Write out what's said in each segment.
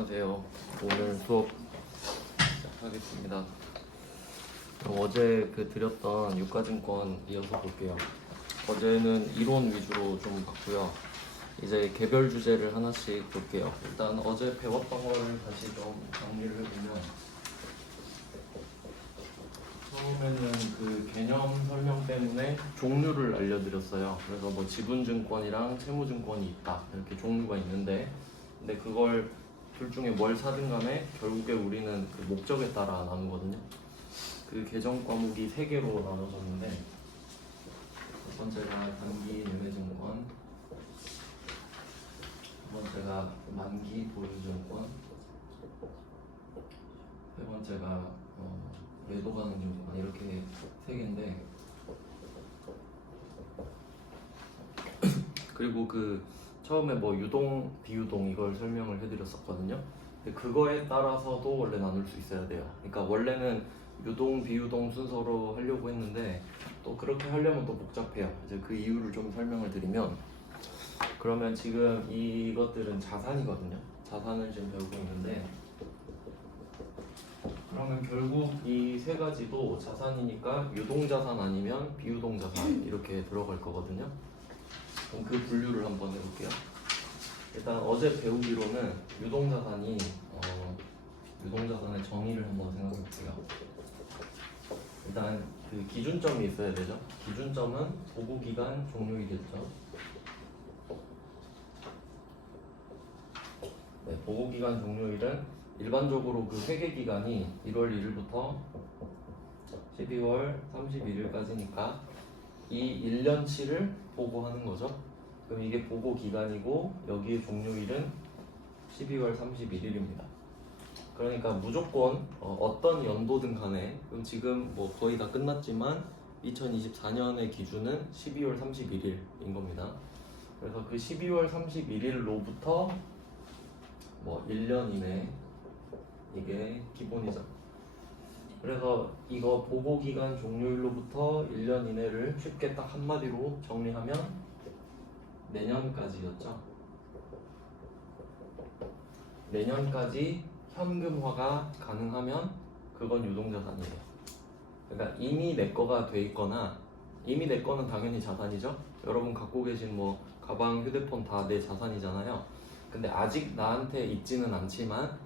안녕하세요. 오늘 수업 시작하겠습니다. 어제 드렸던 유가증권 이어서 볼게요. 어제는 이론 위주로 좀 봤고요. 이제 개별 주제를 하나씩 볼게요. 일단 어제 배웠던 거를 다시 좀 정리를 해보면, 처음에는 개념 설명 때문에 종류를 알려드렸어요. 그래서 뭐 지분증권이랑 채무증권이 있다, 이렇게 종류가 있는데, 근데 그걸 둘 중에 뭘 사든 간에 결국에 우리는 목적에 따라 나누거든요. 개정 과목이 3개로 나눠졌는데, 첫 번째가 단기 매매증권, 두 번째가 만기 보유증권, 세 번째가 매도 가능 증권, 이렇게 3개인데, 그리고 처음에 뭐 유동, 비유동 이걸 설명을 해드렸었거든요. 근데 그거에 따라서도 원래 나눌 수 있어야 돼요. 그러니까 원래는 유동, 비유동 순서로 하려고 했는데 또 그렇게 하려면 또 복잡해요. 이제 그 이유를 좀 설명을 드리면, 그러면 지금 이것들은 자산이거든요. 자산을 지금 배우고 있는데, 그러면 결국 이 3가지도 자산이니까 유동자산 아니면 비유동자산 이렇게 들어갈 거거든요. 그럼 그 분류를 한번 해볼게요. 일단 어제 배우기로는 유동자산이 유동자산의 정의를 한번 생각해 볼게요. 일단 기준점이 있어야 되죠. 기준점은 보고기간 종료이겠죠. 네, 보고기간 종료일은 일반적으로 회계기간이 1월 1일부터 12월 31일까지니까 이 1년치를 보고하는 거죠. 그럼 이게 보고 기간이고 여기에 종료일은 12월 31일입니다. 그러니까 무조건 어떤 연도든 간에, 그럼 지금 뭐 거의 다 끝났지만 2024년의 기준은 12월 31일인 겁니다. 그래서 12월 31일로부터 뭐 1년 이내, 이게 기본이죠. 그래서 이거 보고기간 종료일로부터 1년 이내를 쉽게 딱 한마디로 정리하면 내년까지였죠. 내년까지 현금화가 가능하면 그건 유동자산이에요. 그러니까 이미 내 거가 돼 있거나, 이미 내 거는 당연히 자산이죠. 여러분 갖고 계신 뭐 가방, 휴대폰 다 내 자산이잖아요. 근데 아직 나한테 있지는 않지만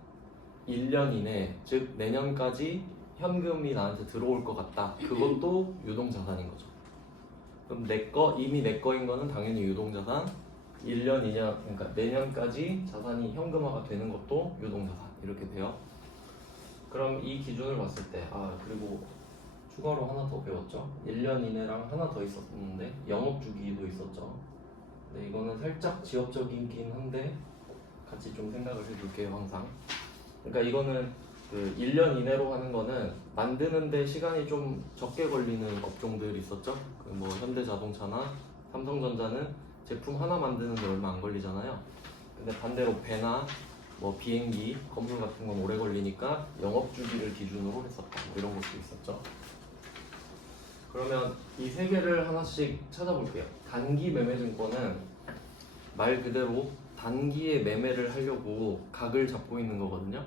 1년 이내, 즉 내년까지 현금이 나한테 들어올 것 같다, 그것도 유동자산인 거죠. 그럼 이미 내 거인 거는 당연히 유동자산, 1년, 2년, 그러니까 내년까지 자산이 현금화가 되는 것도 유동자산, 이렇게 돼요. 그럼 이 기준을 봤을 때, 그리고 추가로 하나 더 배웠죠. 1년 이내랑 하나 더 있었는데, 영업주기도 있었죠. 근데 이거는 살짝 지엽적이긴 한데 같이 좀 생각을 해볼게요, 항상. 그러니까 이거는 1년 이내로 하는 거는 만드는데 시간이 좀 적게 걸리는 업종들이 있었죠. 뭐 현대자동차나 삼성전자는 제품 하나 만드는데 얼마 안 걸리잖아요. 근데 반대로 배나 뭐 비행기, 건물 같은 건 오래 걸리니까 영업주기를 기준으로 했었다, 뭐 이런 것도 있었죠. 그러면 이 3개를 하나씩 찾아볼게요. 단기 매매증권은 말 그대로 단기에 매매를 하려고 각을 잡고 있는 거거든요.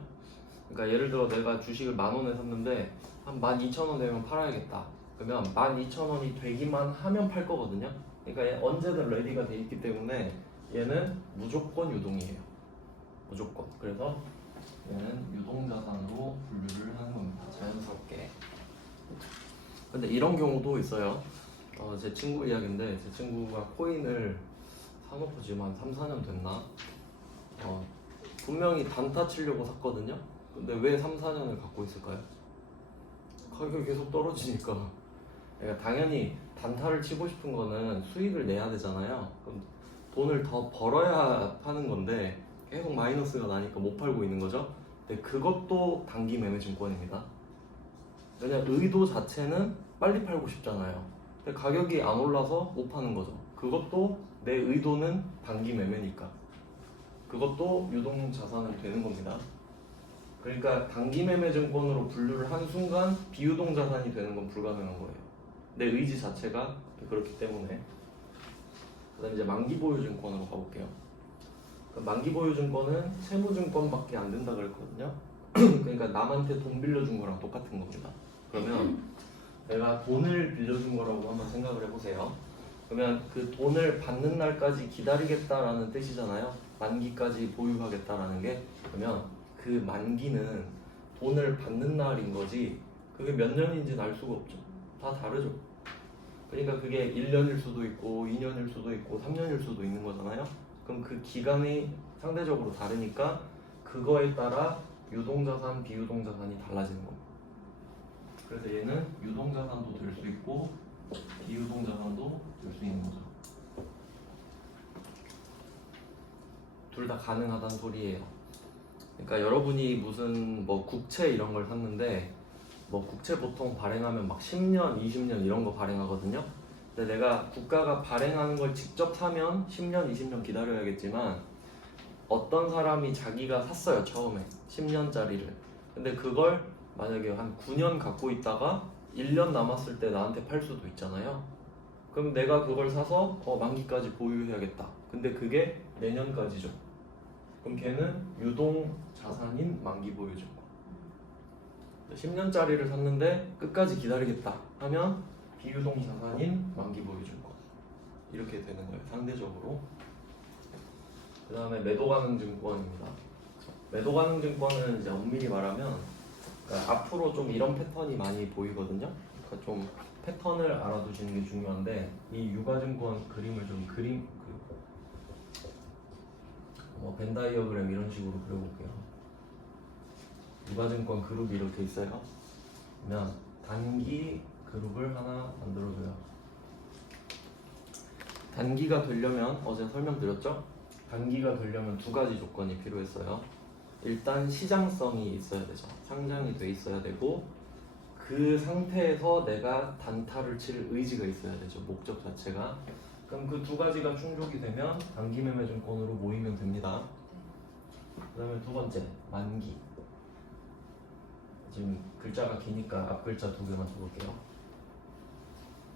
그러니까 예를 들어 내가 주식을 10,000원에 샀는데 한 12,000원 되면 팔아야겠다. 그러면 12,000원이 되기만 하면 팔 거거든요. 그러니까 얘 언제든 레디가 돼 있기 때문에 얘는 무조건 유동이에요. 무조건. 그래서 얘는 유동자산으로 분류를 하는 겁니다, 자연스럽게. 근데 이런 경우도 있어요. 제 친구 이야기인데, 제 친구가 코인을 사놓고 지금 한 3, 4년 됐나? 분명히 단타 치려고 샀거든요. 근데 왜 3, 4년을 갖고 있을까요? 가격이 계속 떨어지니까. 그러니까 당연히 단타를 치고 싶은 거는 수익을 내야 되잖아요. 그럼 돈을 더 벌어야 파는 건데 계속 마이너스가 나니까 못 팔고 있는 거죠. 근데 그것도 단기 매매 증권입니다. 왜냐면 의도 자체는 빨리 팔고 싶잖아요. 근데 가격이 안 올라서 못 파는 거죠. 그것도 내 의도는 단기 매매니까 그것도 유동자산이 되는 겁니다. 그러니까 단기 매매 증권으로 분류를 한 순간 비유동자산이 되는 건 불가능한 거예요. 내 의지 자체가 그렇기 때문에. 그 다음에 이제 만기 보유 증권으로 가볼게요. 만기보유증권은 채무증권밖에 안 된다 그랬거든요. 그러니까 남한테 돈 빌려준 거랑 똑같은 겁니다. 그러면 내가 돈을 빌려준 거라고 한번 생각을 해보세요. 그러면 그 돈을 받는 날까지 기다리겠다라는 뜻이잖아요. 만기까지 보유하겠다라는 게. 그러면 그 만기는 돈을 받는 날인 거지 그게 몇 년인지는 알 수가 없죠. 다 다르죠. 그러니까 그게 1년일 수도 있고 2년일 수도 있고 3년일 수도 있는 거잖아요. 그럼 그 기간이 상대적으로 다르니까 그거에 따라 유동자산, 비유동자산이 달라지는 겁니다. 그래서 얘는 유동자산도 될 수 있고 비유동자산도 될 수 있는 거죠. 둘 다 가능하다는 소리예요. 그러니까 여러분이 무슨 뭐 국채 이런 걸 샀는데 뭐 국채 보통 발행하면 막 10년, 20년 이런 거 발행하거든요. 근데 내가 국가가 발행하는 걸 직접 사면 10년, 20년 기다려야겠지만 어떤 사람이 자기가 샀어요. 처음에 10년짜리를. 근데 그걸 만약에 한 9년 갖고 있다가 1년 남았을 때 나한테 팔 수도 있잖아요. 그럼 내가 그걸 사서 만기까지 보유해야겠다. 근데 그게 내년까지죠. 그럼 걔는 유동 자산인 만기 보유증권. 10년짜리를 샀는데 끝까지 기다리겠다 하면 비유동 자산인 만기 보유증권. 이렇게 되는 거예요. 상대적으로. 그 다음에 매도 가능 증권입니다. 매도 가능 증권은 이제 엄밀히 말하면 그러니까 앞으로 좀 이런 패턴이 많이 보이거든요. 그러니까 좀 패턴을 알아두시는 게 중요한데 이 유가증권 그림을 좀 벤 다이어그램 이런 식으로 그려볼게요. 유가증권 그룹이 이렇게 있어요. 그러면 단기 그룹을 하나 만들어줘요. 단기가 되려면 어제 설명드렸죠? 단기가 되려면 두 가지 조건이 필요했어요. 일단 시장성이 있어야 되죠. 상장이 돼 있어야 되고 그 상태에서 내가 단타를 칠 의지가 있어야 되죠. 목적 자체가. 그럼 그 두 가지가 충족이 되면 단기 매매 증권으로 모이면 됩니다. 그 다음에 두 번째, 만기. 지금 글자가 기니까 앞 글자 두 개만 써볼게요.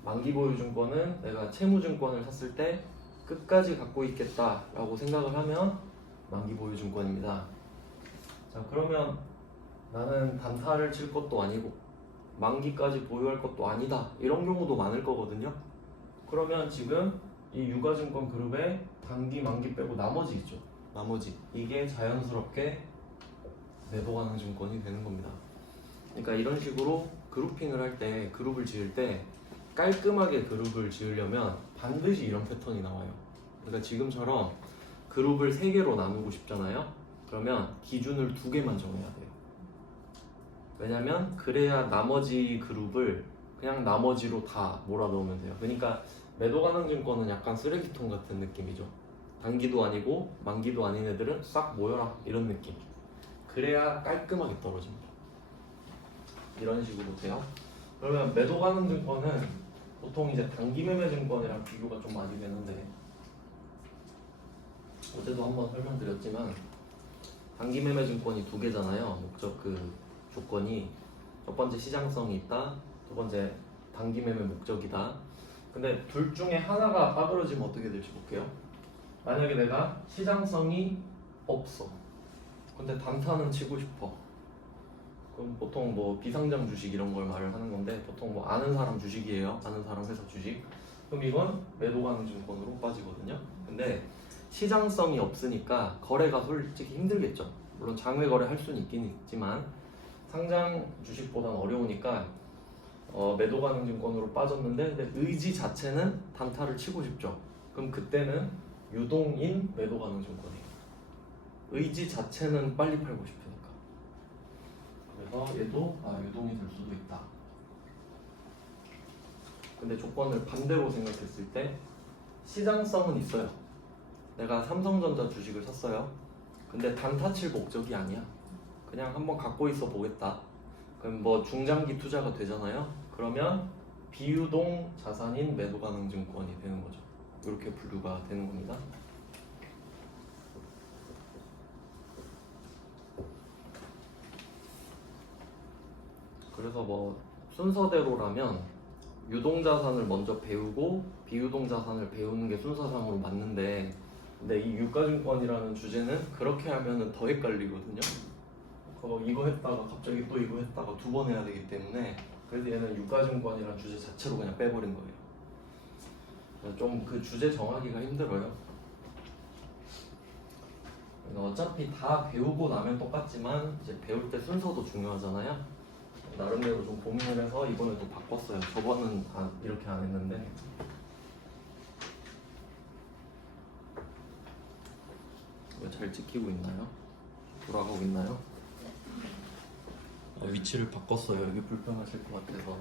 만기 보유 증권은 내가 채무 증권을 샀을 때 끝까지 갖고 있겠다라고 생각을 하면 만기 보유 증권입니다. 자, 그러면 나는 단타를 칠 것도 아니고 만기까지 보유할 것도 아니다. 이런 경우도 많을 거거든요. 그러면 지금 이 유가증권 그룹에 단기, 만기 빼고 나머지 있죠. 나머지. 이게 자연스럽게 매도 가능 증권이 되는 겁니다. 그러니까 이런 식으로 그룹핑을 할 때, 그룹을 지을 때 깔끔하게 그룹을 지으려면 반드시 이런 패턴이 나와요. 그러니까 지금처럼 그룹을 3개로 나누고 싶잖아요. 그러면 기준을 2개만 정해야 돼요. 왜냐면 그래야 나머지 그룹을 그냥 나머지로 다 몰아넣으면 돼요. 그러니까 매도 가능 증권은 약간 쓰레기통 같은 느낌이죠. 단기도 아니고 만기도 아닌 애들은 싹 모여라 이런 느낌. 그래야 깔끔하게 떨어집니다. 이런 식으로 돼요. 그러면 매도 가능 증권은 보통 이제 단기 매매 증권이랑 비교가 좀 많이 되는데 어제도 한번 설명드렸지만 단기 매매 증권이 2개잖아요. 목적 그 조건이 첫 번째 시장성이 있다, 두 번째 단기 매매 목적이다. 근데 둘 중에 하나가 빠그러지면 어떻게 될지 볼게요. 만약에 내가 시장성이 없어. 근데 단타는 치고 싶어. 그럼 보통 뭐 비상장 주식 이런 걸 말을 하는 건데 보통 뭐 아는 사람 주식이에요. 아는 사람 회사 주식. 그럼 이건 매도 가능 증권으로 빠지거든요. 근데 시장성이 없으니까 거래가 솔직히 힘들겠죠. 물론 장외 거래 할 수는 있긴 있지만 상장 주식보다는 어려우니까 매도 가능 증권으로 빠졌는데 근데 의지 자체는 단타를 치고 싶죠. 그럼 그때는 유동인 매도 가능 증권이에요. 의지 자체는 빨리 팔고 싶으니까. 그래서 얘도 유동이 될 수도 있다. 근데 조건을 반대로 생각했을 때 시장성은 있어요. 내가 삼성전자 주식을 샀어요. 근데 단타 칠 목적이 아니야. 그냥 한번 갖고 있어 보겠다. 그럼 뭐 중장기 투자가 되잖아요. 그러면 비유동 자산인 매도 가능 증권이 되는 거죠. 이렇게 분류가 되는 겁니다. 그래서 뭐 순서대로라면 유동 자산을 먼저 배우고 비유동 자산을 배우는 게 순서상으로 맞는데 근데 이 유가증권이라는 주제는 그렇게 하면은 더 헷갈리거든요. 이거 했다가 갑자기 또 이거 했다가 두 번 해야 되기 때문에 그래서 얘는 유가증권이라는 주제 자체로 그냥 빼버린 거예요. 좀 그 주제 정하기가 힘들어요. 어차피 다 배우고 나면 똑같지만 이제 배울 때 순서도 중요하잖아요. 나름대로 좀 고민을 해서 이번에 또 바꿨어요. 저번은 이렇게 안 했는데. 이거 잘 찍히고 있나요? 돌아가고 있나요? 위치를 바꿨어요. 여기 불편하실 것 같아서.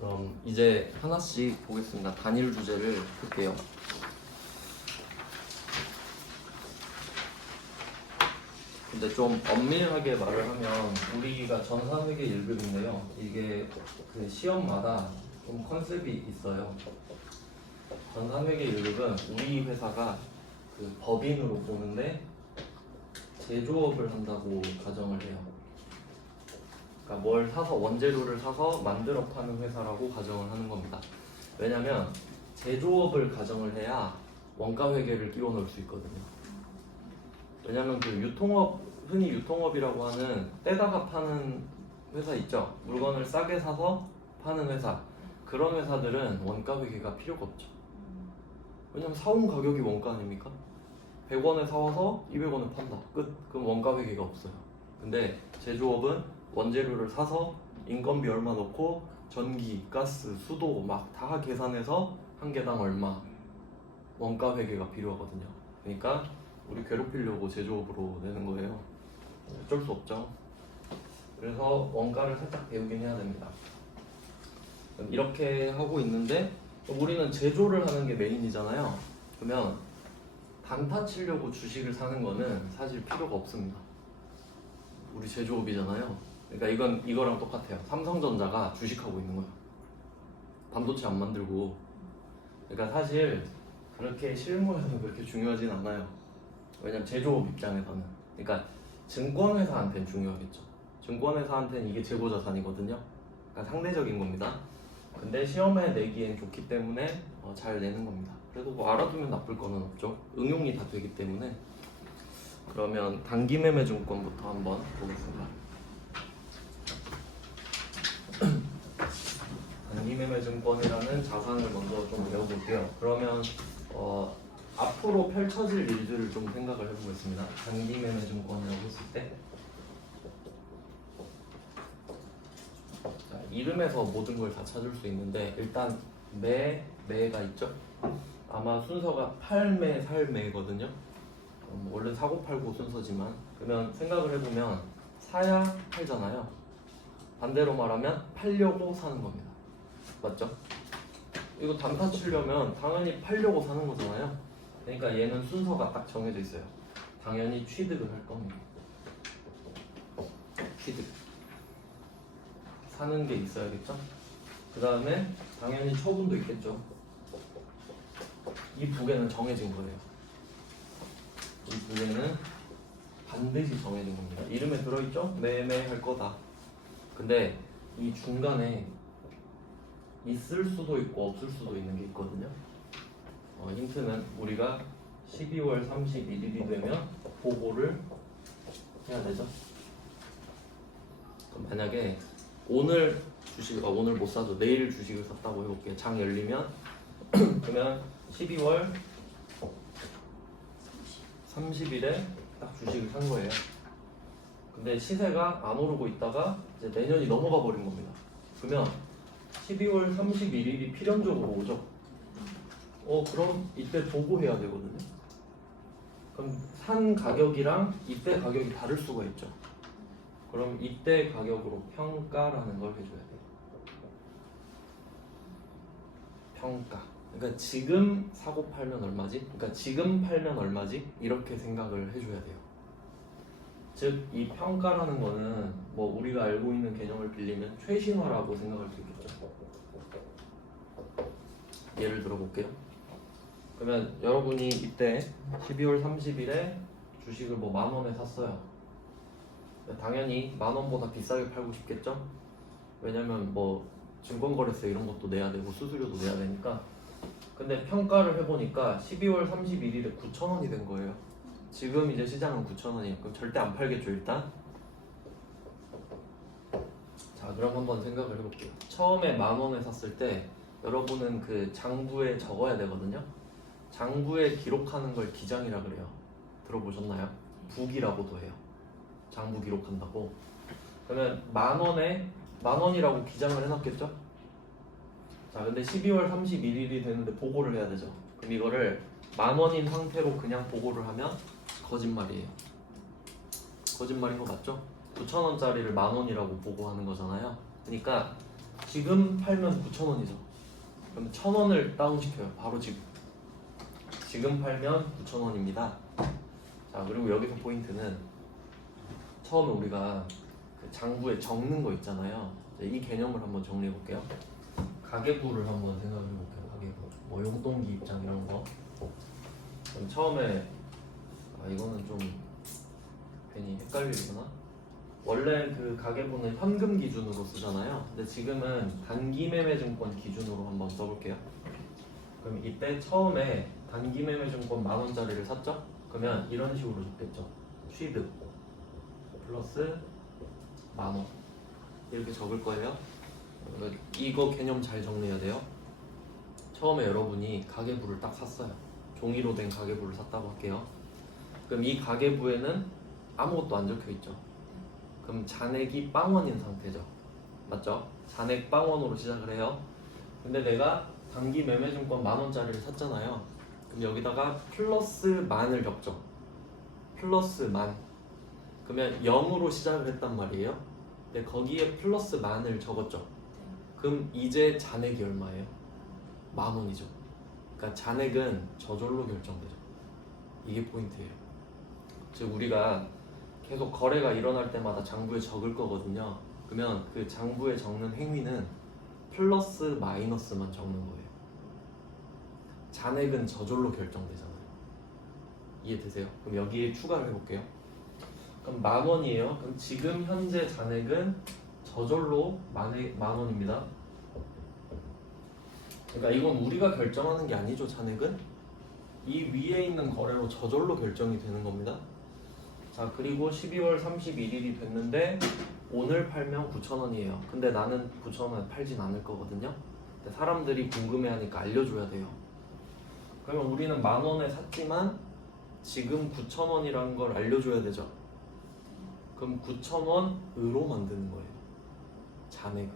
그럼 이제 하나씩 보겠습니다. 단일 주제를 볼게요. 근데 좀 엄밀하게 말을 하면 우리가 전산회계 1급인데요. 이게 그 시험마다 좀 컨셉이 있어요. 전산회계 1급은 우리 회사가 그 법인으로 보는데 제조업을 한다고 가정을 해요. 그러니까 뭘 사서 원재료를 사서 만들어 파는 회사라고 가정을 하는 겁니다. 왜냐면 제조업을 가정을 해야 원가 회계를 끼워 넣을 수 있거든요. 왜냐면 그 유통업, 흔히 유통업이라고 하는 떼다가 파는 회사 있죠. 물건을 싸게 사서 파는 회사. 그런 회사들은 원가 회계가 필요가 없죠. 왜냐면 사온 가격이 원가 아닙니까? 100원에 사와서 200원에 판다. 끝. 그럼 원가 회계가 없어요. 근데 제조업은 원재료를 사서 인건비 얼마 넣고 전기, 가스, 수도 막 다 계산해서 한 개당 얼마 원가 회계가 필요하거든요. 그러니까 우리 괴롭히려고 제조업으로 내는 거예요. 어쩔 수 없죠. 그래서 원가를 살짝 배우긴 해야 됩니다. 이렇게 하고 있는데 우리는 제조를 하는 게 메인이잖아요. 그러면 단타 치려고 주식을 사는 거는 사실 필요가 없습니다. 우리 제조업이잖아요. 그러니까 이거랑 똑같아요. 삼성전자가 주식하고 있는 거예요. 반도체 안 만들고. 그러니까 사실 그렇게 실무에서 그렇게 중요하진 않아요. 왜냐면 제조업 입장에서는. 그러니까 증권회사한테는 중요하겠죠. 증권회사한테는 이게 재고자산이거든요. 그러니까 상대적인 겁니다. 근데 시험에 내기엔 좋기 때문에 잘 내는 겁니다. 그래도 뭐 알아두면 나쁠 거는 없죠. 응용이 다 되기 때문에. 그러면 단기매매증권부터 한번 보겠습니다. 단기매매증권이라는 자산을 먼저 좀 배워볼게요. 그러면 앞으로 펼쳐질 일들을 좀 생각을 해보겠습니다. 단기매매증권이라고 했을 때 자, 이름에서 모든 걸 다 찾을 수 있는데 일단 매가 있죠? 아마 순서가 팔매, 살매거든요. 원래 사고팔고 순서지만 그러면 생각을 해보면 사야 팔잖아요. 반대로 말하면 팔려고 사는 겁니다. 맞죠? 이거 단타 치려면 당연히 팔려고 사는 거잖아요. 그러니까 얘는 순서가 딱 정해져 있어요. 당연히 취득을 할 겁니다. 취득 사는 게 있어야겠죠? 그 다음에 당연히 처분도 있겠죠. 이 두 개는 정해진 거예요. 이 두 개는 반드시 정해진 겁니다. 이름에 들어있죠? 매매할 거다. 근데 이 중간에 있을 수도 있고 없을 수도 있는 게 있거든요. 힌트는 우리가 12월 31일이 되면 보고를 해야 되죠. 그럼 만약에 오늘 오늘 못 사도 내일 주식을 샀다고 해볼게요. 장 열리면 그러면 12월 30일에 딱 주식을 산 거예요. 근데 시세가 안 오르고 있다가 이제 내년이 넘어가 버린 겁니다. 그러면 12월 31일이 필연적으로 오죠. 그럼 이때 보고해야 되거든요. 그럼 산 가격이랑 이때 가격이 다를 수가 있죠. 그럼 이때 가격으로 평가라는 걸 해줘야 돼요. 평가. 그러니까 지금 사고 팔면 얼마지? 그러니까 지금 팔면 얼마지? 이렇게 생각을 해줘야 돼요. 즉, 이 평가라는 거는 뭐 우리가 알고 있는 개념을 빌리면 최신화라고 생각할 수 있겠죠. 예를 들어 볼게요. 그러면 여러분이 이때 12월 30일에 주식을 뭐 10,000원에 샀어요. 당연히 10,000원보다 비싸게 팔고 싶겠죠? 왜냐면 뭐 증권거래세 이런 것도 내야 되고 수수료도 내야 되니까 근데 평가를 해보니까 12월 31일에 9,000원이 된 거예요. 지금 이제 시장은 9,000원이에요. 그럼 절대 안 팔겠죠 일단. 자 그럼 한번 생각을 해볼게요. 처음에 10,000원에 샀을 때 여러분은 그 장부에 적어야 되거든요. 장부에 기록하는 걸 기장이라 그래요. 들어보셨나요? 북이라고도 해요. 장부 기록한다고. 그러면 10,000원에 10,000원이라고 기장을 해놨겠죠? 자 근데 12월 31일이 되는데 보고를 해야 되죠. 그럼 이거를 10,000원인 상태로 그냥 보고를 하면 거짓말이에요. 거짓말인 거 맞죠? 9,000원짜리를 10,000원이라고 보고하는 거잖아요. 그러니까 지금 팔면 9,000원이죠. 그럼 1,000원을 다운시켜요. 바로 지금 팔면 9,000원입니다. 자 그리고 여기서 포인트는 처음에 우리가 그 장부에 적는 거 있잖아요. 이 개념을 한번 정리해 볼게요. 가계부를 한번 생각해 볼게요. 가계부 뭐 용돈기 입장 이런 거. 그럼 처음에 이거는 좀 괜히 헷갈리구나. 원래 그 가계부는 현금 기준으로 쓰잖아요. 근데 지금은 단기매매증권 기준으로 한번 써볼게요. 그럼 이때 처음에 단기매매증권 10,000원짜리를 샀죠? 그러면 이런 식으로 적겠죠. 취득 플러스 10,000원 이렇게 적을 거예요. 이거 개념 잘 정리해야 돼요. 처음에 여러분이 가계부를 딱 샀어요. 종이로 된 가계부를 샀다고 할게요. 그럼 이 가계부에는 아무것도 안 적혀 있죠. 그럼 잔액이 빵원인 상태죠. 맞죠? 잔액 빵원으로 시작을 해요. 근데 내가 단기 매매증권 10,000원짜리를 샀잖아요. 그럼 여기다가 플러스 만을 적죠. 플러스 만. 그러면 0으로 시작을 했단 말이에요. 근데 거기에 플러스 만을 적었죠. 그럼 이제 잔액이 얼마예요? 10,000원이죠. 그러니까 잔액은 저절로 결정되죠. 이게 포인트예요. 즉 우리가 계속 거래가 일어날 때마다 장부에 적을 거거든요. 그러면 그 장부에 적는 행위는 플러스 마이너스만 적는 거예요. 잔액은 저절로 결정되잖아요. 이해되세요? 그럼 여기에 추가를 해볼게요. 그럼 10,000원이에요. 그럼 지금 현재 잔액은 저절로 10,000원입니다. 그러니까 이건 우리가 결정하는 게 아니죠. 잔액은 이 위에 있는 거래로 저절로 결정이 되는 겁니다. 자 그리고 12월 31일이 됐는데 오늘 팔면 9,000원이에요. 근데 나는 9,000원에 팔진 않을 거거든요. 근데 사람들이 궁금해하니까 알려줘야 돼요. 그러면 우리는 10,000원에 샀지만 지금 9,000원이라는 걸 알려줘야 되죠. 그럼 9,000원으로 만드는 거예요. 잔액을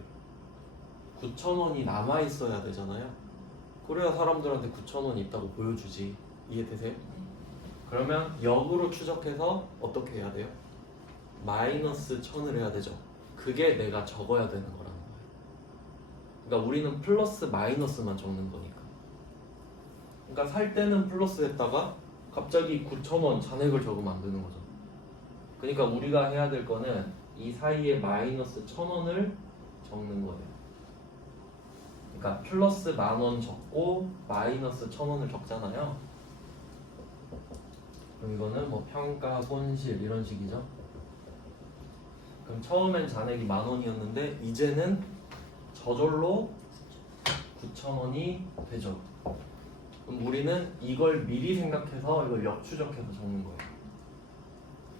9,000원이 남아있어야 되잖아요. 그래야 사람들한테 9,000원이 있다고 보여주지. 이해되세요? 그러면 역으로 추적해서 어떻게 해야 돼요? 마이너스 1,000을 해야 되죠. 그게 내가 적어야 되는 거라는 거예요. 그러니까 우리는 플러스 마이너스만 적는 거니까. 그러니까 살 때는 플러스 했다가 갑자기 9,000원 잔액을 적으면 안 되는 거죠. 그러니까 우리가 해야 될 거는 이 사이에 마이너스 1,000원을 적는 거예요. 그러니까 플러스 10,000원 적고 마이너스 1,000원을 적잖아요. 그럼 이거는 뭐 평가, 손실 이런 식이죠. 그럼 처음엔 잔액이 10,000원이었는데 이제는 저절로 9,000원이 되죠. 그럼 우리는 이걸 미리 생각해서 이걸 역추적해서 적는 거예요.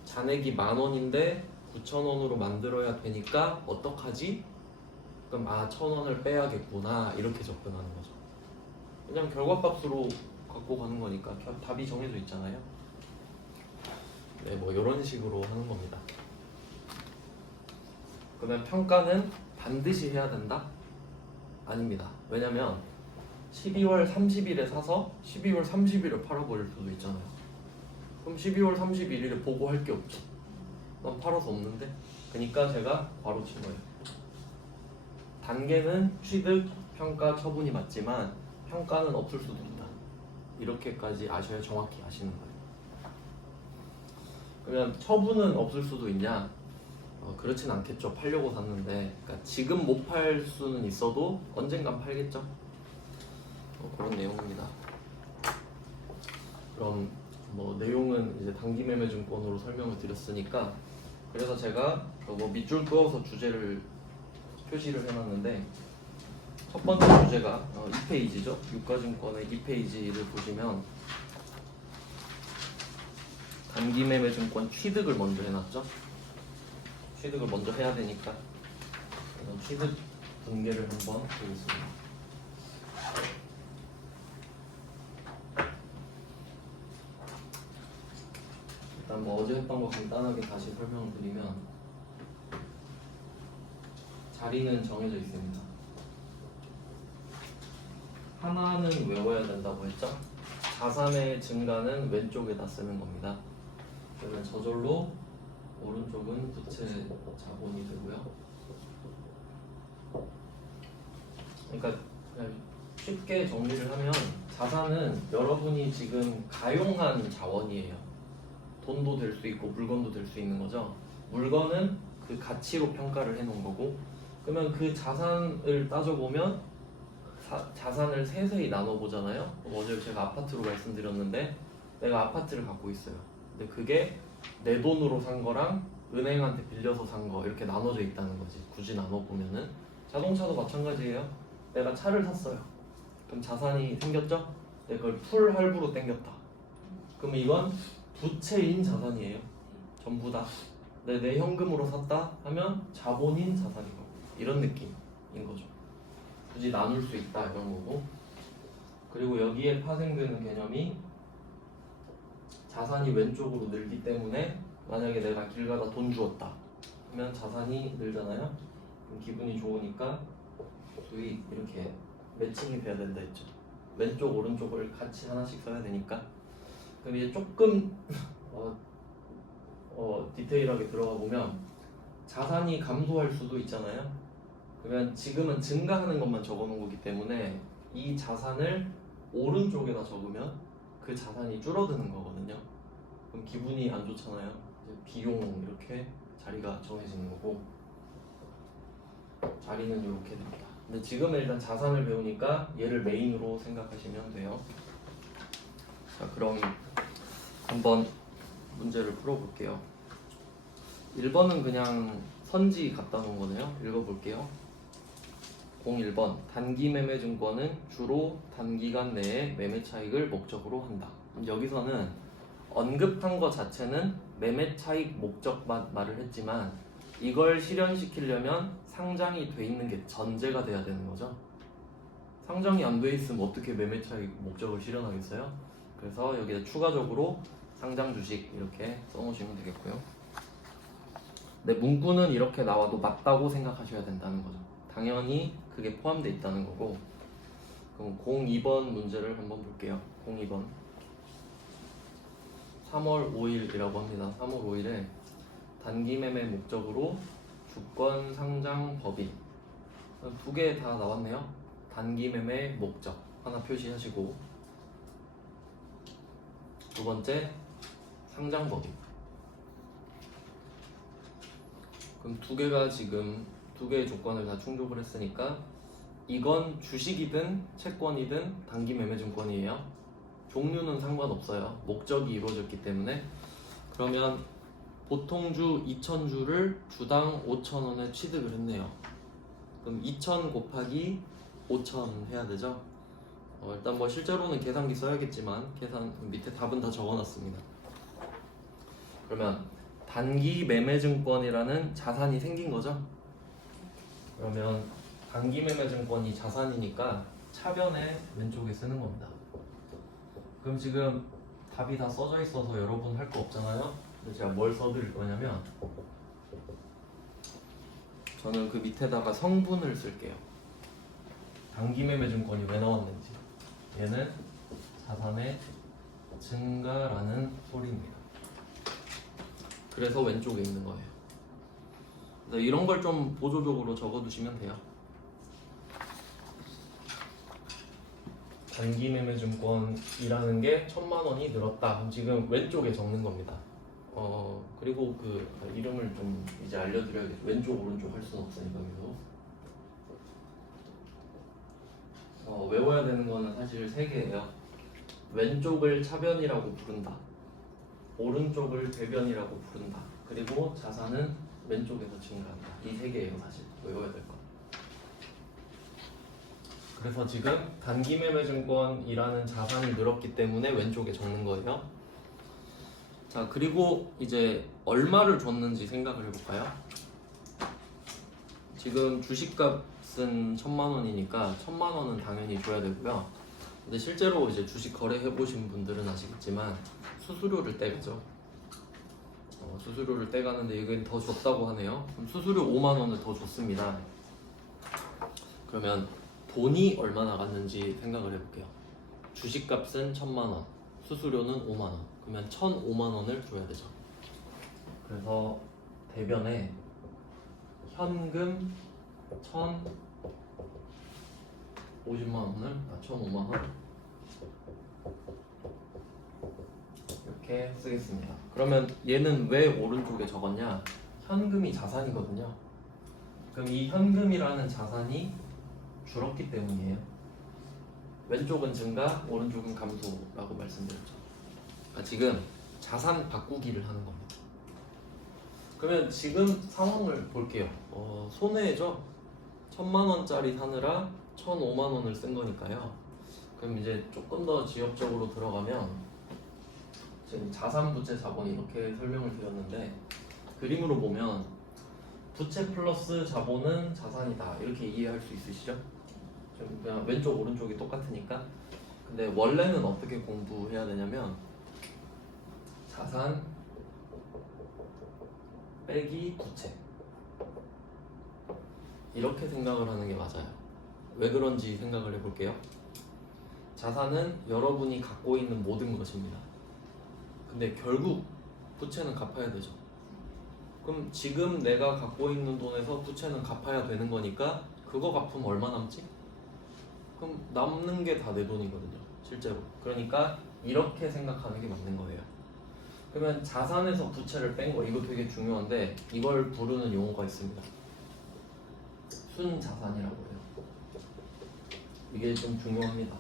잔액이 10,000원인데 9,000원으로 만들어야 되니까 어떡하지? 그럼 1,000원을 빼야겠구나 이렇게 접근하는 거죠. 그냥 결과값으로 갖고 가는 거니까 답이 정해져 있잖아요. 네, 뭐 이런 식으로 하는 겁니다. 그러면 평가는 반드시 해야 된다? 아닙니다. 왜냐면 12월 30일에 사서 12월 30일에 팔아버릴 수도 있잖아요. 그럼 12월 31일에 보고할 게 없죠. 난 팔아서 없는데. 그러니까 제가 바로 친 거예요. 단계는 취득, 평가, 처분이 맞지만 평가는 없을 수도 있다. 이렇게까지 아셔야 정확히 아시는 거예요. 그러면 처분은 없을 수도 있냐? 그렇진 않겠죠. 팔려고 샀는데. 그러니까 지금 못 팔 수는 있어도 언젠간 팔겠죠. 그런 내용입니다. 그럼 뭐 내용은 이제 단기매매증권으로 설명을 드렸으니까 그래서 제가 뭐 밑줄 그어서 주제를 표시를 해놨는데 첫 번째 주제가 2페이지죠. 유가증권의 2페이지를 보시면 단기매매증권 취득을 먼저 해놨죠. 취득을 먼저 해야 되니까 취득 분계를 한번 보겠습니다. 일단 뭐 어제 했던 거 간단하게 다시 설명을 드리면 자리는 정해져 있습니다. 하나는 외워야 된다고 했죠? 자산의 증가는 왼쪽에다 쓰는 겁니다. 그러면 저절로 오른쪽은 부채 자본이 되고요. 그러니까 그냥 쉽게 정리를 하면 자산은 여러분이 지금 가용한 자원이에요. 돈도 될 수 있고 물건도 될 수 있는 거죠. 물건은 그 가치로 평가를 해놓은 거고, 그러면 그 자산을 따져보면 자산을 세세히 나눠보잖아요. 어제 제가 아파트로 말씀드렸는데 내가 아파트를 갖고 있어요. 근데 그게 내 돈으로 산 거랑 은행한테 빌려서 산 거 이렇게 나눠져 있다는 거지. 굳이 나눠보면은 자동차도 마찬가지예요. 내가 차를 샀어요. 그럼 자산이 생겼죠? 내가 그걸 풀 할부로 땡겼다. 그럼 이건 부채인 자산이에요. 전부 다. 내 현금으로 샀다 하면 자본인 자산인 거고, 이런 느낌인 거죠. 굳이 나눌 수 있다 이런 거고. 그리고 여기에 파생되는 개념이 자산이 왼쪽으로 늘기 때문에 만약에 내가 길 가다 돈 주었다 하면 자산이 늘잖아요. 그럼 기분이 좋으니까 수익 이렇게 매칭이 돼야 된다 했죠. 왼쪽 오른쪽을 같이 하나씩 써야 되니까. 그럼 이제 조금 디테일하게 들어가 보면 자산이 감소할 수도 있잖아요. 그러면 지금은 증가하는 것만 적어놓은 거기 때문에 이 자산을 오른쪽에다 적으면 그 자산이 줄어드는 거거든요. 그럼 기분이 안 좋잖아요. 이제 비용 이렇게 자리가 정해지는 거고, 자리는 이렇게 됩니다. 근데 지금은 일단 자산을 배우니까 얘를 메인으로 생각하시면 돼요. 자, 그럼 한번 문제를 풀어볼게요. 1번은 그냥 선지 갖다 놓은 거네요. 읽어볼게요. 01번 단기매매증권은 주로 단기간 내에 매매 차익을 목적으로 한다. 여기서는 언급한 것 자체는 매매 차익 목적만 말을 했지만 이걸 실현시키려면 상장이 돼 있는 게 전제가 돼야 되는 거죠. 상장이 안 돼 있으면 어떻게 매매 차익 목적을 실현하겠어요? 그래서 여기에 추가적으로 상장 주식 이렇게 써놓으시면 되겠고요. 네, 문구는 이렇게 나와도 맞다고 생각하셔야 된다는 거죠. 당연히 그게 포함되어 있다는 거고. 그럼 02번 문제를 한번 볼게요. 02번 3월 5일이라고 합니다. 3월 5일에 단기매매 목적으로 주권 상장 법인 두 개 다 나왔네요. 단기매매 목적 하나 표시하시고, 두 번째 상장 법인. 그럼 두 개가 지금 두 개의 조건을 다 충족을 했으니까 이건 주식이든 채권이든 단기매매증권이에요. 종류는 상관없어요. 목적이 이루어졌기 때문에. 그러면 보통주 2,000주를 주당 5,000원에 취득을 했네요. 그럼 2,000 곱하기 5,000 해야 되죠. 일단 뭐 실제로는 계산기 써야겠지만 계산 밑에 답은 다 적어놨습니다. 그러면 단기매매증권이라는 자산이 생긴 거죠. 그러면 단기매매증권이 자산이니까 차변에 왼쪽에 쓰는 겁니다. 그럼 지금 답이 다 써져 있어서 여러분 할 거 없잖아요. 근데 제가 뭘 써드릴 거냐면 저는 그 밑에다가 성분을 쓸게요. 단기매매증권이 왜 나왔는지. 얘는 자산의 증가라는 소리입니다. 그래서 왼쪽에 있는 거예요. 그래서 이런 걸 좀 보조적으로 적어두시면 돼요. 단기매매증권이라는 게 1,000만 원이 늘었다. 그럼 지금 왼쪽에 적는 겁니다. 그리고 그 이름을 좀 이제 알려드려야겠죠. 왼쪽 오른쪽 할 수는 없으니까 계속. 외워야 되는 거는 사실 3개예요. 왼쪽을 차변이라고 부른다. 오른쪽을 대변이라고 부른다. 그리고 자산은 왼쪽에서 증가한다. 이 3개예요. 사실 외워야 될 거. 그래서 지금 단기매매증권이라는 자산이 늘었기 때문에 왼쪽에 적는 거예요. 자, 그리고 이제 얼마를 줬는지 생각을 해볼까요? 지금 주식값은 1,000,000원이니까 1,000,000원은 당연히 줘야 되고요. 근데 실제로 이제 주식 거래해보신 분들은 아시겠지만 수수료를 떼죠. 수수료를 떼가는데 이건 더 줬다고 하네요. 그럼 수수료 50,000원을 더 줬습니다. 그러면 돈이 얼마 나갔는지 생각을 해볼게요. 주식값은 1,000,000원, 수수료는 50,000원. 그러면 1,050,000원을 줘야 되죠. 그래서 대변에 현금 1,050,000원을 1,050,000원 이렇게 쓰겠습니다. 그러면 얘는 왜 오른쪽에 적었냐? 현금이 자산이거든요. 그럼 이 현금이라는 자산이 줄었기 때문이에요. 왼쪽은 증가, 오른쪽은 감소라고 말씀드렸죠. 그러니까 지금 자산 바꾸기를 하는 겁니다. 그러면 지금 상황을 볼게요. 손해죠. 1,000,000원짜리 사느라 1,050,000원을 쓴 거니까요. 그럼 이제 조금 더 지엽적으로 들어가면 지금 자산, 부채, 자본 이렇게 설명을 드렸는데 그림으로 보면 부채 플러스 자본은 자산이다 이렇게 이해할 수 있으시죠? 좀 그냥 왼쪽 오른쪽이 똑같으니까. 근데 원래는 어떻게 공부해야 되냐면 자산 빼기 부채 이렇게 생각을 하는 게 맞아요. 왜 그런지 생각을 해볼게요. 자산은 여러분이 갖고 있는 모든 것입니다. 근데 결국 부채는 갚아야 되죠. 그럼 지금 내가 갖고 있는 돈에서 부채는 갚아야 되는 거니까 그거 갚으면 얼마 남지? 그럼 남는 게 다 내 돈이거든요, 실제로. 그러니까 이렇게 생각하는 게 맞는 거예요. 그러면 자산에서 부채를 뺀 거, 이거 되게 중요한데 이걸 부르는 용어가 있습니다. 순자산이라고 해요. 이게 좀 중요합니다.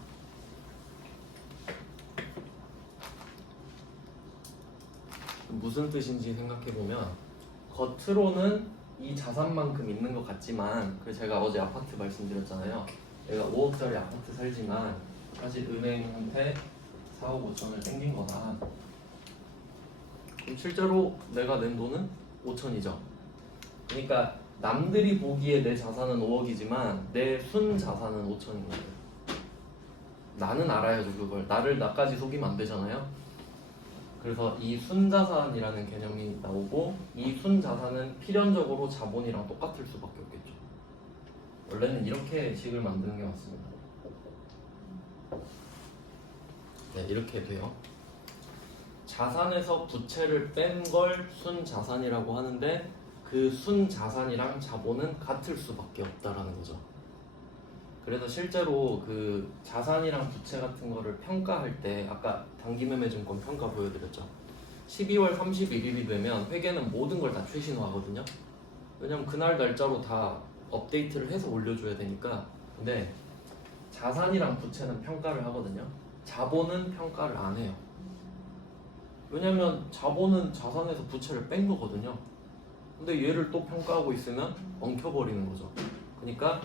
무슨 뜻인지 생각해보면 겉으로는 이 자산만큼 있는 것 같지만, 그 제가 어제 아파트 말씀드렸잖아요. 내가 5억짜리 아파트 살지만 사실 은행한테 4억 5천을 땡긴 거다. 그럼 실제로 내가 낸 돈은 5천이죠. 그러니까 남들이 보기에 내 자산은 5억이지만 내 순자산은 5천인 거예요. 나는 알아야죠, 그걸. 나까지 속이면 안 되잖아요. 그래서 이 순자산이라는 개념이 나오고, 이 순자산은 필연적으로 자본이랑 똑같을 수밖에 없겠죠. 원래는 이렇게 식을 만드는 게 맞습니다. 네, 이렇게 돼요. 자산에서 부채를 뺀 걸 순자산이라고 하는데 그 순자산이랑 자본은 같을 수밖에 없다라는 거죠. 그래서 실제로 그 자산이랑 부채 같은 거를 평가할 때 아까 단기매매증권 평가 보여드렸죠. 12월 31일이 되면 회계는 모든 걸 다 최신화하거든요. 왜냐면 그날 날짜로 다 업데이트를 해서 올려줘야 되니까. 근데 자산이랑 부채는 평가를 하거든요. 자본은 평가를 안 해요. 왜냐면 자본은 자산에서 부채를 뺀 거거든요. 근데 얘를 또 평가하고 있으면 엉켜버리는 거죠. 그러니까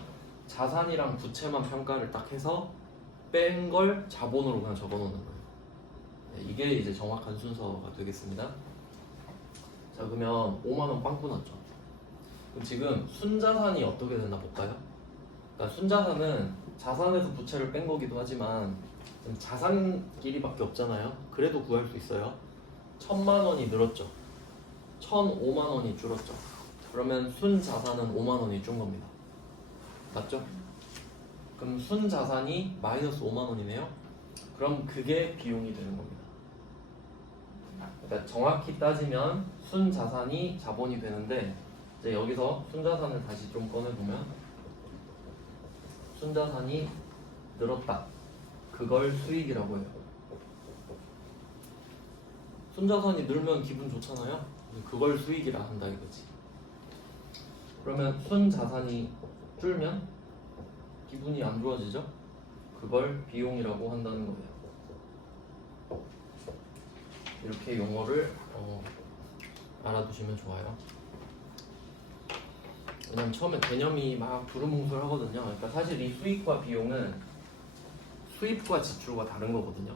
자산이랑 부채만 평가를 딱 해서 뺀 걸 자본으로 그냥 적어놓는 거예요. 네, 이게 이제 정확한 순서가 되겠습니다. 자, 그러면 5만원 빵꾸 났죠. 그럼 지금 순자산이 어떻게 됐나 볼까요? 그러니까 순자산은 자산에서 부채를 뺀 거기도 하지만 자산끼리밖에 없잖아요. 그래도 구할 수 있어요. 1,000만원이 늘었죠. 1,050,000원이 줄었죠. 그러면 순자산은 50,000원이 준 겁니다. 맞죠? 그럼 순자산이 마이너스 50,000원이네요. 그럼 그게 비용이 되는 겁니다. 그러니까 정확히 따지면 순자산이 자본이 되는데, 이제 여기서 순자산을 다시 좀 꺼내보면 순자산이 늘었다. 그걸 수익이라고 해요. 순자산이 늘면 기분 좋잖아요. 그걸 수익이라 한다 이거지. 그러면 순자산이 줄면 기분이 안 좋아지죠? 그걸 비용이라고 한다는 거예요. 이렇게 용어를 알아두시면 좋아요. 왜냐면 처음에 개념이 막 두루뭉술하거든요. 그러니까 사실 이 수입과 비용은 수입과 지출과 다른 거거든요.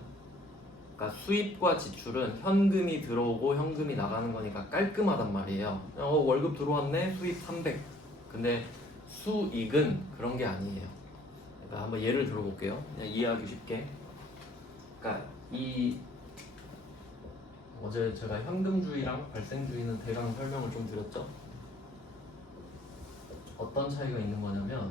그러니까 수입과 지출은 현금이 들어오고 현금이 나가는 거니까 깔끔하단 말이에요. 월급 들어왔네, 수입 300. 근데 수익은 그런 게 아니에요. 그러니까 한번 예를 들어볼게요. 그냥 이해하기 쉽게. 그러니까 이 어제 제가 현금주의랑 발생주의는 대강 설명을 좀 드렸죠. 어떤 차이가 있는 거냐면,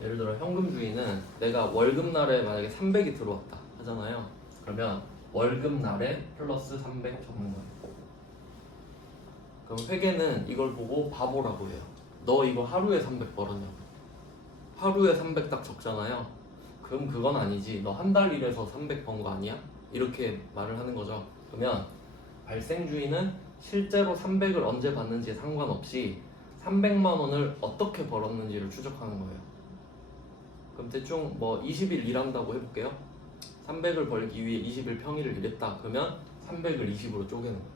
예를 들어 현금주의는 내가 월급날에 만약에 300이 들어왔다 하잖아요. 그러면 월급날에 플러스 300 적는 거예요. 그럼 회계는 이걸 보고 바보라고 해요. 너 이거 하루에 300 벌었냐고. 하루에 300 딱 적잖아요. 그럼 그건 아니지. 너 한 달 일해서 300 번 거 아니야? 이렇게 말을 하는 거죠. 그러면 발생주의는 실제로 300을 언제 받는지에 상관없이 300만 원을 어떻게 벌었는지를 추적하는 거예요. 그럼 대충 뭐 20일 일한다고 해볼게요. 300을 벌기 위해 20일 평일을 일했다. 그러면 300을 20으로 쪼개는 거예요.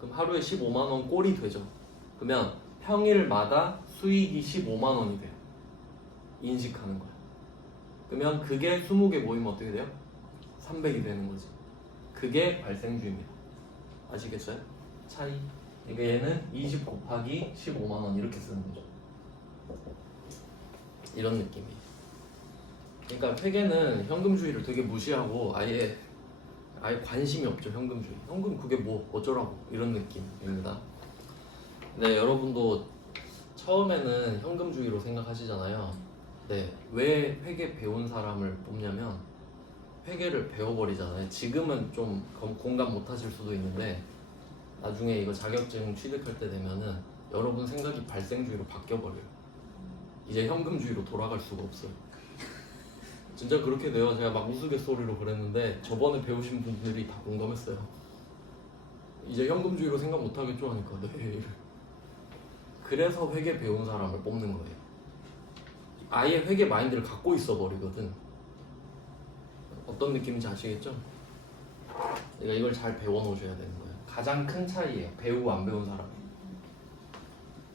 그럼 하루에 15만 원 꼴이 되죠. 그러면 평일마다 수익이 15만 원이 돼요. 인식하는 거예요. 그러면 그게 20개 모이면 어떻게 돼요? 300이 되는 거지. 그게 발생주의입니다. 아시겠어요? 차이. 그러니까 얘는 20 곱하기 15만 원 이렇게 쓰는 거죠. 이런 느낌이에요. 그러니까 회계는 현금주의를 되게 무시하고 아예 관심이 없죠. 현금주의. 현금 그게 뭐 어쩌라고 이런 느낌입니다. 네, 여러분도 처음에는 현금주의로 생각하시잖아요. 네, 왜 회계 배운 사람을 뽑냐면 회계를 배워버리잖아요. 지금은 좀 공감 못하실 수도 있는데 나중에 이거 자격증 취득할 때 되면은 여러분 생각이 발생주의로 바뀌어버려요. 이제 현금주의로 돌아갈 수가 없어요. 진짜 그렇게 돼요. 제가 막 우스갯소리로 그랬는데 저번에 배우신 분들이 다 공감했어요. 이제 현금주의로 생각 못하겠죠 하니까 네. 그래서 회계 배운 사람을 뽑는 거예요. 아예 회계 마인드를 갖고 있어 버리거든. 어떤 느낌인지 아시겠죠? 그러니까 이걸 잘 배워 놓으셔야 되는 거예요. 가장 큰 차이예요. 배우고 안 배운 사람.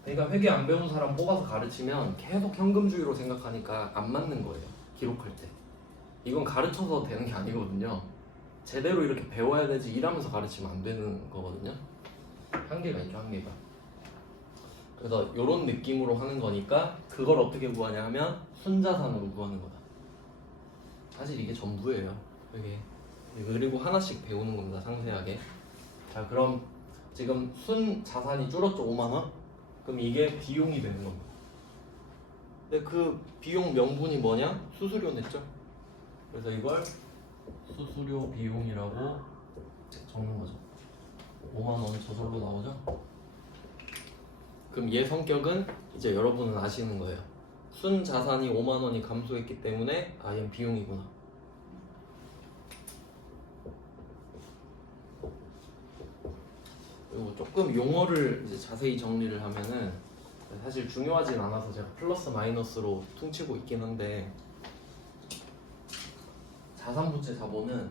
그러니까 회계 안 배운 사람 뽑아서 가르치면 계속 현금주의로 생각하니까 안 맞는 거예요. 기록할 때. 이건 가르쳐서 되는 게 아니거든요. 제대로 이렇게 배워야 되지 일하면서 가르치면 안 되는 거거든요. 한계가 있죠, 한계가. 그래서 이런 느낌으로 하는 거니까 그걸 어떻게 구하냐 하면 순자산으로 구하는 거다. 사실 이게 전부예요. 이게. 그리고 하나씩 배우는 겁니다, 상세하게. 자, 그럼 지금 순자산이 줄었죠, 5만 원? 그럼 이게 비용이 되는 겁니다. 근데 그 비용 명분이 뭐냐? 수수료 냈죠? 그래서 이걸 수수료 비용이라고 적는 거죠. 5만 원 저절로 나오죠? 그럼 얘 성격은 이제 여러분은 아시는 거예요. 순자산이 5만 원이 감소했기 때문에 얘는 비용이구나. 그리고 조금 용어를 이제 자세히 정리를 하면은 사실 중요하진 않아서 제가 플러스 마이너스로 퉁치고 있긴 한데 자산부채 자본은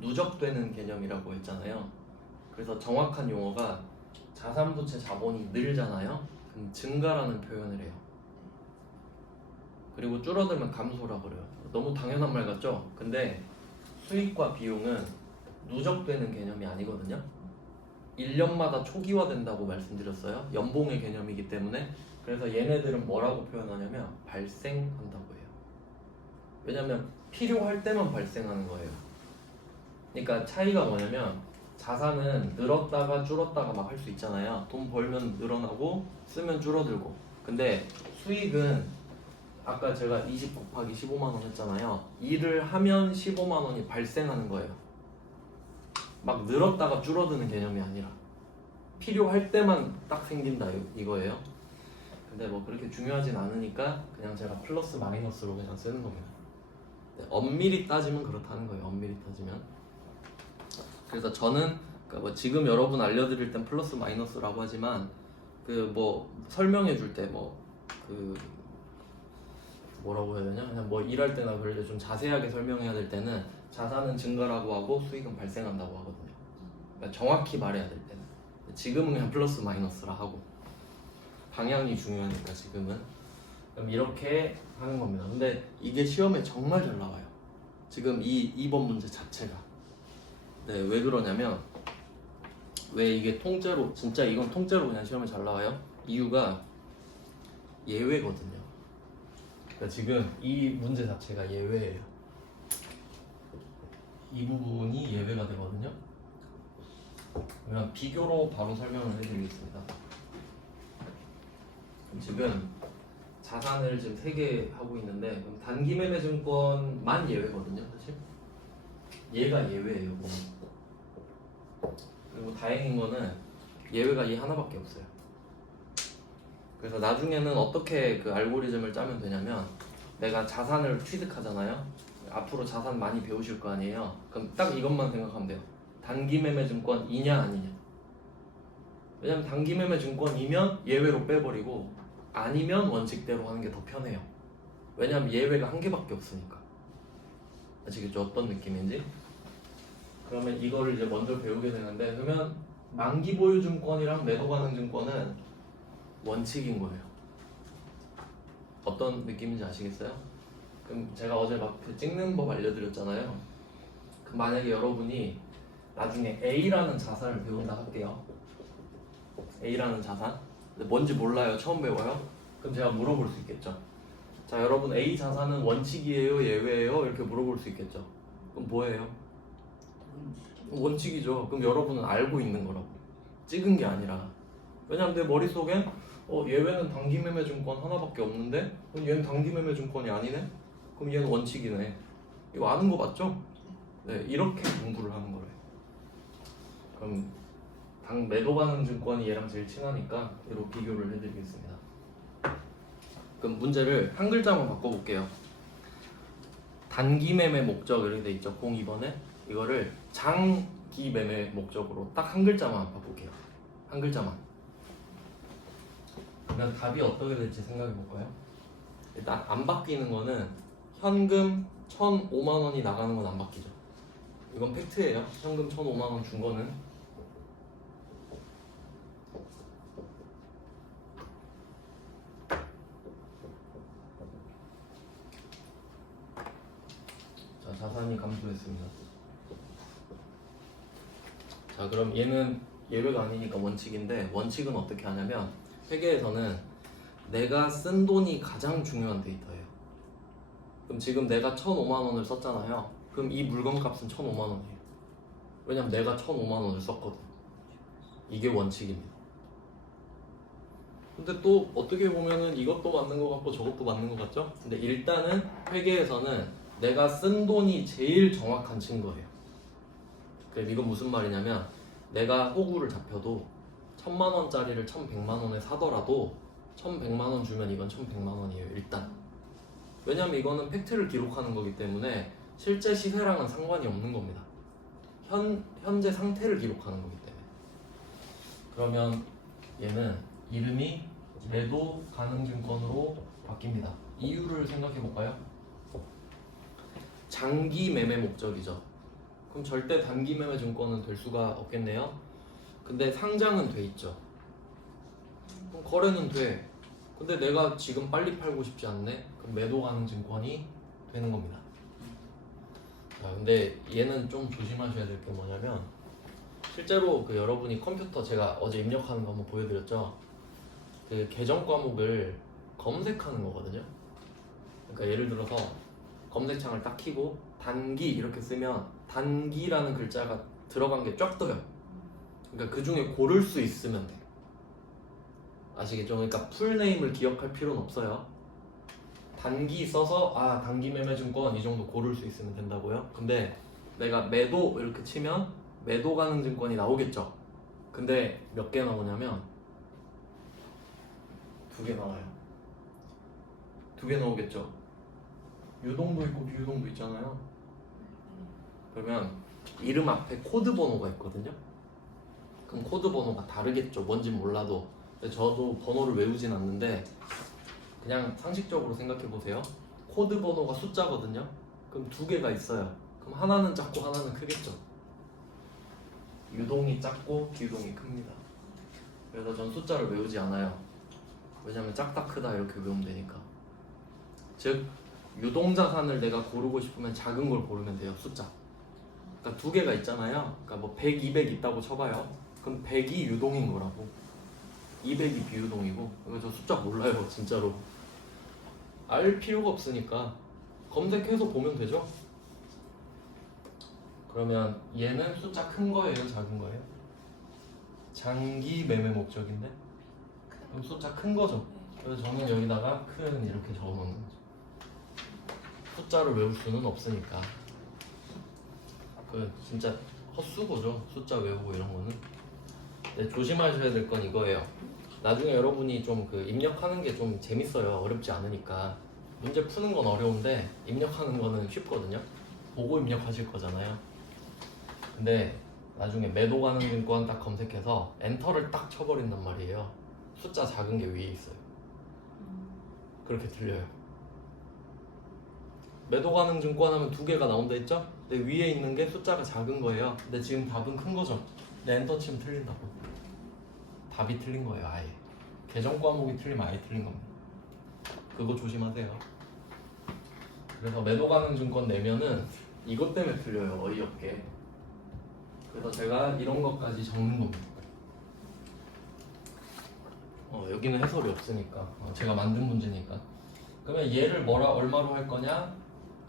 누적되는 개념이라고 했잖아요. 그래서 정확한 용어가 자산부채 자본이 늘잖아요. 그럼 증가라는 표현을 해요. 그리고 줄어들면 감소라고 그래요. 너무 당연한 말 같죠? 근데 수익과 비용은 누적되는 개념이 아니거든요. 1년마다 초기화된다고 말씀드렸어요. 연봉의 개념이기 때문에. 그래서 얘네들은 뭐라고 표현하냐면 발생한다고 해요. 왜냐면 필요할 때만 발생하는 거예요. 그러니까 차이가 뭐냐면 자산은 늘었다가 줄었다가 막 할 수 있잖아요. 돈 벌면 늘어나고 쓰면 줄어들고. 근데 수익은 아까 제가 20 곱하기 15만 원 했잖아요. 일을 하면 15만 원이 발생하는 거예요. 막 늘었다가 줄어드는 개념이 아니라 필요할 때만 딱 생긴다 이거예요. 근데 뭐 그렇게 중요하진 않으니까 그냥 제가 플러스 마이너스로 그냥 쓰는 겁니다. 엄밀히 따지면 그렇다는 거예요. 엄밀히 따지면. 그래서 저는 뭐 지금 여러분 알려드릴 땐 플러스 마이너스라고 하지만 그 뭐 설명해 줄 때 뭐 그 뭐라고 해야 되냐, 그냥 뭐 일할 때나 그럴 때 좀 자세하게 설명해야 될 때는 자산은 증가라고 하고 수익은 발생한다고 하거든요. 그러니까 정확히 말해야 될 때는. 지금은 그냥 플러스 마이너스라 하고. 방향이 중요하니까 지금은. 그럼 이렇게 하는 겁니다. 근데 이게 시험에 정말 잘 나와요. 지금 이 2번 문제 자체가. 네, 왜 그러냐면 왜 이게 통째로 진짜 이건 통째로 그냥 시험에 잘 나와요? 이유가 예외거든요. 그러니까 지금 이 문제 자체가 예외예요. 이 부분이 예외가 되거든요. 그냥 비교로 바로 설명을 해드리겠습니다. 지금 자산을 지금 3개 하고 있는데 그럼 단기 매매 증권만 예외거든요, 사실. 얘가 예외예요. 뭐. 그리고 다행인 거는 예외가 이 하나밖에 없어요. 그래서 나중에는 어떻게 그 알고리즘을 짜면 되냐면 내가 자산을 취득하잖아요. 앞으로 자산 많이 배우실 거 아니에요. 그럼 딱 이것만 생각하면 돼요. 단기 매매 증권이냐 아니냐. 왜냐면 단기 매매 증권이면 예외로 빼버리고 아니면 원칙대로 하는 게 더 편해요. 왜냐면 예외가 한 개밖에 없으니까. 아시겠죠? 어떤 느낌인지? 그러면 이거를 이제 먼저 배우게 되는데 그러면 만기 보유 증권이랑 매도 가능 증권은 원칙인 거예요. 어떤 느낌인지 아시겠어요? 그럼 제가 어제 막 그 찍는 법 알려드렸잖아요. 그럼 만약에 여러분이 나중에 A라는 자산을 배운다 할게요. A라는 자산? 근데 뭔지 몰라요. 처음 배워요. 그럼 제가 물어볼 수 있겠죠. 자, 여러분 A 자산은 원칙이에요? 예외예요? 이렇게 물어볼 수 있겠죠. 그럼 뭐예요? 원칙이죠. 그럼 여러분은 알고 있는 거라고. 찍은 게 아니라. 왜냐면 내 머릿속엔 예외는 단기 매매 증권 하나밖에 없는데 그럼 얘는 단기 매매 증권이 아니네? 그럼 얘는 원칙이네. 이거 아는 거 맞죠? 네, 이렇게 공부를 하는 거래요. 그럼 매도 가능 증권이 얘랑 제일 친하니까 얘로 비교를 해드리겠습니다. 그럼 문제를 한 글자만 바꿔볼게요. 단기 매매 목적 이렇게 돼 있죠. 02번에 이거를 장기 매매 목적으로 딱 한 글자만 바꿀게요. 한 글자만. 그러면 답이 어떻게 될지 생각해 볼까요? 일단 안 바뀌는 거는 현금 1,005만 원이 나가는 건 안 바뀌죠. 이건 팩트예요. 현금 1,005만 원 준 거는. 자, 자산이 감소했습니다. 자, 그럼 얘는 예외가 아니니까 원칙인데 원칙은 어떻게 하냐면 회계에서는 내가 쓴 돈이 가장 중요한 데이터예요. 그럼 지금 내가 1,005만 원을 썼잖아요. 그럼 이 물건 값은 1,005만 원이에요. 왜냐면 내가 1,005만 원을 썼거든. 이게 원칙입니다. 근데 또 어떻게 보면은 이것도 맞는 것 같고 저것도 맞는 것 같죠? 근데 일단은 회계에서는 내가 쓴 돈이 제일 정확한 증거예요. 그럼 이건 무슨 말이냐면 내가 호구를 잡혀도 1,000만 원짜리를 1,100만 원에 사더라도 1,100만 원 주면 이건 1,100만 원이에요. 일단. 왜냐면 이거는 팩트를 기록하는 거기 때문에 실제 시세랑은 상관이 없는 겁니다. 현재 상태를 기록하는 거기 때문에. 그러면 얘는 이름이 매도 가능 증권으로 바뀝니다. 이유를 생각해 볼까요? 장기 매매 목적이죠. 그럼 절대 단기 매매 증권은 될 수가 없겠네요. 근데 상장은 돼 있죠. 그럼 거래는 돼. 근데 내가 지금 빨리 팔고 싶지 않네. 그럼 매도 가능 증권이 되는 겁니다. 자, 근데 얘는 좀 조심하셔야 될 게 뭐냐면 실제로 그 여러분이 컴퓨터 제가 어제 입력하는 거 한번 보여드렸죠. 그 계정 과목을 검색하는 거거든요. 그러니까 예를 들어서 검색창을 딱 켜고 단기 이렇게 쓰면 단기라는 글자가 들어간 게 쫙 떠요. 그러니까 그 중에 고를 수 있으면 돼. 아시겠죠? 그러니까 풀네임을 기억할 필요는 없어요. 단기 써서 단기 매매 증권 이 정도 고를 수 있으면 된다고요. 근데 내가 매도 이렇게 치면 매도 가능 증권이 나오겠죠. 근데 몇 개 나오냐면 2개 나와요. 2개 나오겠죠. 유동도 있고 비유동도 있잖아요. 그러면 이름 앞에 코드 번호가 있거든요. 그럼 코드 번호가 다르겠죠. 뭔진 몰라도. 근데 저도 번호를 외우진 않는데 그냥 상식적으로 생각해 보세요. 코드 번호가 숫자거든요. 그럼 2개가 있어요. 그럼 하나는 작고 하나는 크겠죠. 유동이 작고 비유동이 큽니다. 그래서 전 숫자를 외우지 않아요. 왜냐면 작다 크다 이렇게 외우면 되니까. 즉 유동자산을 내가 고르고 싶으면 작은 걸 고르면 돼요. 숫자. 그러니까 두 개가 있잖아요. 그러니까 뭐 100, 200 있다고 쳐봐요. 그럼 100이 유동인 거라고. 200이 비유동이고. 이거 저 숫자 몰라요 진짜로. 알 필요가 없으니까 검색해서 보면 되죠. 그러면 얘는 숫자 큰 거예요, 작은 거예요? 장기 매매 목적인데? 그럼 숫자 큰 거죠. 그래서 저는 여기다가 큰 이렇게 적어놓는 거죠. 숫자를 외울 수는 없으니까. 그 진짜 헛수고죠. 숫자 외우고 이런 거는. 근데 조심하셔야 될 건 이거예요. 나중에 여러분이 좀 그 입력하는 게 좀 재밌어요. 어렵지 않으니까. 문제 푸는 건 어려운데 입력하는 거는 쉽거든요. 보고 입력하실 거잖아요. 근데 나중에 매도 가능 증권 딱 검색해서 엔터를 딱 쳐버린단 말이에요. 숫자 작은 게 위에 있어요. 그렇게 들려요. 매도 가능 증권 하면 두 개가 나온다 했죠? 근데 위에 있는 게 숫자가 작은 거예요. 근데 지금 답은 큰 거죠. 근데 엔터 치면 틀린다고. 답이 틀린 거예요, 아예. 계정 과목이 틀리면 아예 틀린 겁니다. 그거 조심하세요. 그래서 매도 가능 증권 내면은 이것 때문에 틀려요, 어이없게. 그래서 제가 이런 것까지 적는 겁니다. 여기는 해설이 없으니까 제가 만든 문제니까. 그러면 얘를 얼마로 할 거냐?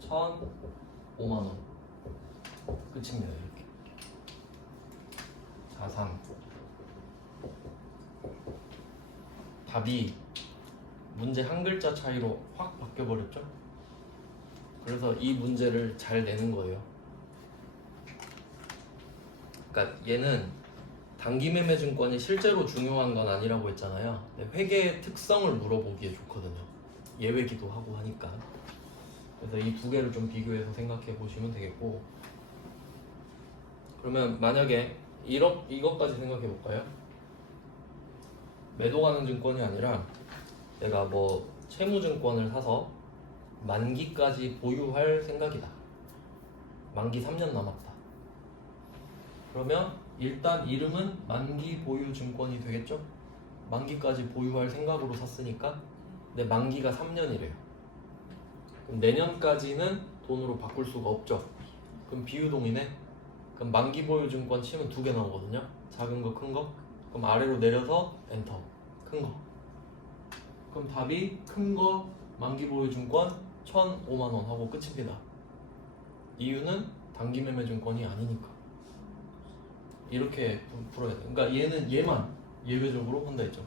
1,005만 원. 끝입니다. 이렇게. 자산. 답이 문제 한 글자 차이로 확 바뀌어버렸죠? 그래서 이 문제를 잘 내는 거예요. 그러니까 얘는 단기 매매 증권이 실제로 중요한 건 아니라고 했잖아요. 회계의 특성을 물어보기에 좋거든요. 예외기도 하고 하니까. 그래서 이 두 개를 좀 비교해서 생각해 보시면 되겠고. 그러면 만약에 이것까지 생각해 볼까요? 매도 가능 증권이 아니라 내가 뭐 채무증권을 사서 만기까지 보유할 생각이다. 만기 3년 남았다. 그러면 일단 이름은 만기 보유 증권이 되겠죠? 만기까지 보유할 생각으로 샀으니까. 근데 만기가 3년이래요. 그럼 내년까지는 돈으로 바꿀 수가 없죠. 그럼 비유동이네. 그럼 만기 보유 증권 치면 두 개 나오거든요. 작은 거, 큰 거. 그럼 아래로 내려서 엔터. 큰 거. 그럼 답이 큰 거 만기 보유 증권 1,005만 원 하고 끝입니다. 이유는 단기 매매 증권이 아니니까. 이렇게 풀어야 돼. 그러니까 얘만 예외적으로 한다 했죠.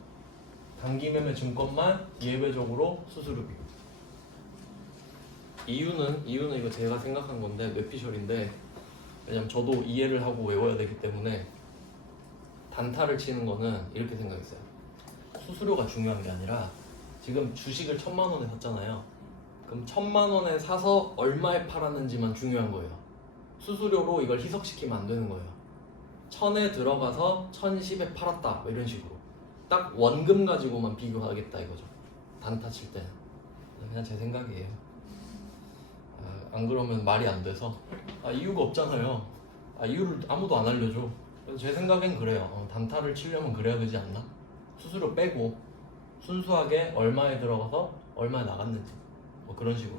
단기 매매 증권만 예외적으로 수수료 비용. 이유는 이거 제가 생각한 건데 뇌피셜인데, 왜냐면 저도 이해를 하고 외워야 되기 때문에 단타를 치는 거는 이렇게 생각했어요. 수수료가 중요한 게 아니라 지금 주식을 1,000만 원에 샀잖아요. 그럼 1,000만 원에 사서 얼마에 팔았는지만 중요한 거예요. 수수료로 이걸 희석시키면 안 되는 거예요. 1,000에 들어가서 1,010에 팔았다, 뭐 이런 식으로 딱 원금 가지고만 비교하겠다 이거죠. 단타 칠 때는. 그냥 제 생각이에요. 안 그러면 말이 안 돼서 이유가 없잖아요. 이유를 아무도 안 알려줘. 그래서 제 생각엔 그래요. 단타를 치려면 그래야 되지 않나? 수수료 빼고 순수하게 얼마에 들어가서 얼마에 나갔는지 뭐 그런 식으로.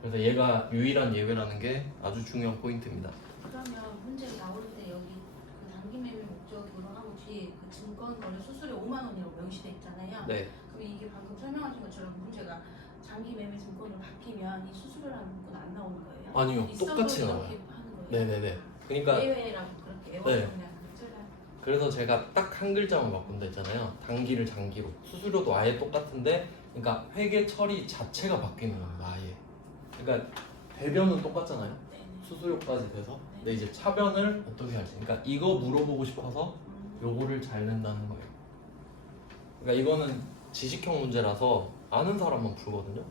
그래서 얘가 유일한 예외라는 게 아주 중요한 포인트입니다. 그러면 문제 나올 때 여기 그 단기 매매 목적으로 하고 뒤에 그 증권 거래 수수료 5만 원이라고 명시돼 있잖아요. 네. 그럼 이게 방금 설명하신 것처럼 문제가 장기 매매 증권으로 바뀌면 이 수수료라는 문구는 안 나오는 거예요? 아니요, 있어도 똑같이 이렇게 나와요. 하는 거예요? 네네네. 그러니까 예외라고 그렇게 애워서 네. 그냥 잘라요. 그래서 제가 딱 한 글자만 바꾼다 했잖아요. 단기를 장기로. 수수료도 아예 똑같은데, 그러니까 회계 처리 자체가 바뀌는 겁니다. 아예. 그러니까 배변은 똑같잖아요. 네네. 수수료까지 돼서. 근데 이제 차변을 어떻게 할지. 그러니까 이거 물어보고 싶어서 요거를 잘 낸다는 거예요. 그러니까 이거는 지식형 문제라서 아는 사람만 풀거든요.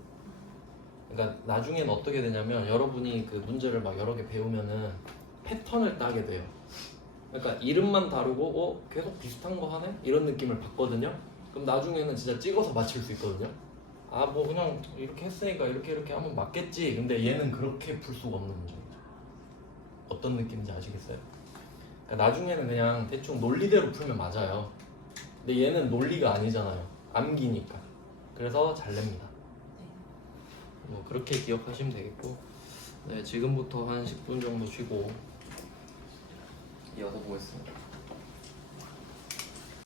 그러니까 나중엔 어떻게 되냐면 여러분이 그 문제를 막 여러 개 배우면은 패턴을 따게 돼요. 그러니까 이름만 다르고 계속 비슷한 거 하네? 이런 느낌을 받거든요. 그럼 나중에는 진짜 찍어서 맞힐 수 있거든요. 뭐 그냥 이렇게 했으니까 이렇게 하면 맞겠지. 근데 얘는 그렇게 풀 수가 없는 문제입니다. 어떤 느낌인지 아시겠어요? 그러니까 나중에는 그냥 대충 논리대로 풀면 맞아요. 근데 얘는 논리가 아니잖아요. 암기니까. 그래서 잘 냅니다. 네. 뭐 그렇게 기억하시면 되겠고, 네, 지금부터 한 10분 정도 쉬고 이어서 보겠습니다.